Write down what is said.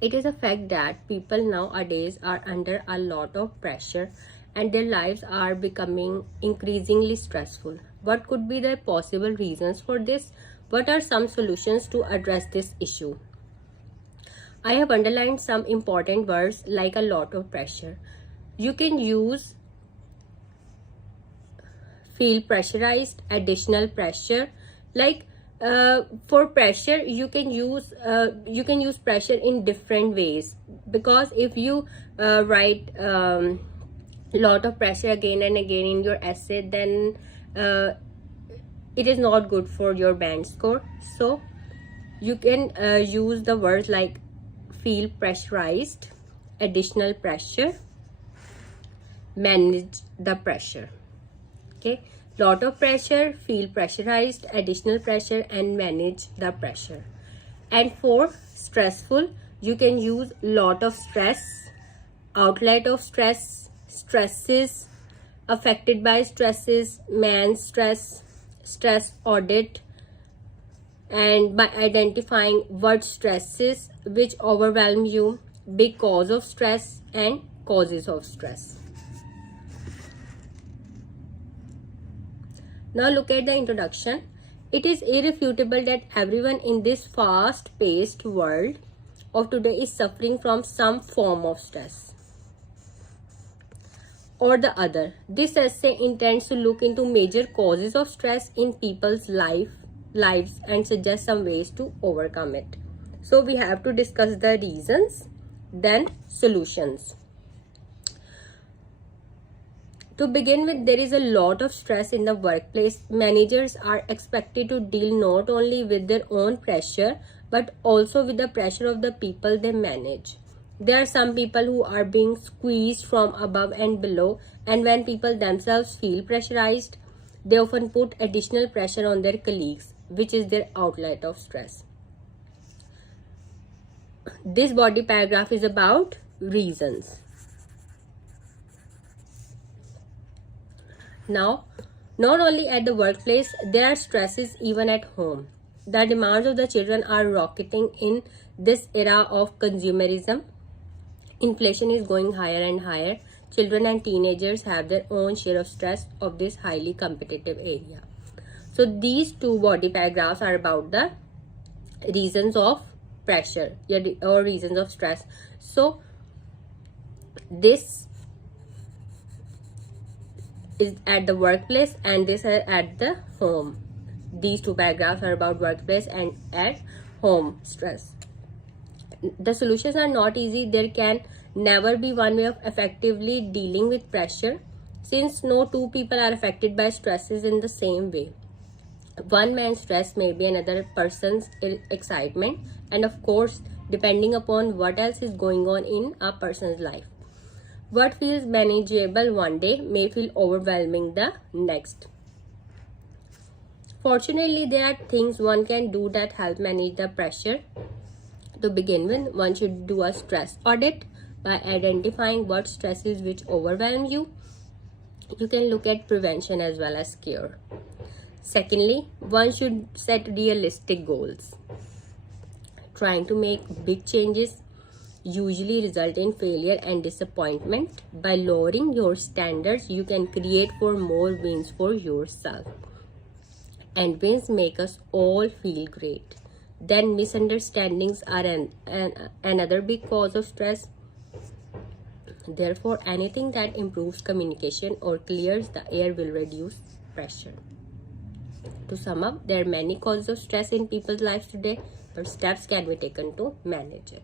It is a fact that people nowadays are under a lot of pressure and their lives are becoming increasingly stressful. What could be the possible reasons for this? What are some solutions to address this issue? I have underlined some important words like a lot of pressure. You can use feel pressurized, additional pressure. Like for pressure, you can use pressure in different ways, because if you write lot of pressure again and again in your essay, then it is not good for your band score. So you can use the words like feel pressurized, additional pressure, manage the pressure. Okay, lot of pressure, feel pressurized, additional pressure, and manage the pressure. And for stressful, you can use lot of stress, outlet of stress, stresses, affected by stresses, man stress, stress audit, and by identifying what stresses which overwhelm you, big cause of stress, and causes of stress. Now look at the introduction. It is irrefutable that everyone in this fast-paced world of today is suffering from some form of stress or the other. This essay intends to look into major causes of stress in people's lives and suggest some ways to overcome it. So we have to discuss the reasons, then solutions. To begin with, there is a lot of stress in the workplace. Managers are expected to deal not only with their own pressure, but also with the pressure of the people they manage. There are some people who are being squeezed from above and below, and when people themselves feel pressurized, they often put additional pressure on their colleagues, which is their outlet of stress. This body paragraph is about reasons. Now, not only at the workplace, there are stresses even at home. The demands of the children are rocketing in this era of consumerism. Inflation is going higher and higher. Children and teenagers have their own share of stress of this highly competitive area. So these two body paragraphs are about the reasons of pressure or reasons of stress. So this is at the workplace and this is at the home. These two paragraphs are about workplace and at home stress. The solutions are not easy. There can never be one way of effectively dealing with pressure, since no two people are affected by stresses in the same way. One man's stress may be another person's excitement, and of course, depending upon what else is going on in a person's life. What feels manageable one day may feel overwhelming the next. Fortunately, there are things one can do that help manage the pressure. To begin with, one should do a stress audit by identifying what stresses which overwhelm you. You can look at prevention as well as cure. Secondly, one should set realistic goals. Trying to make big changes usually result in failure and disappointment. By lowering your standards, you can create for more wins for yourself. And wins make us all feel great. Then misunderstandings are another big cause of stress. Therefore, anything that improves communication or clears the air will reduce pressure. To sum up, there are many causes of stress in people's lives today, but steps can be taken to manage it.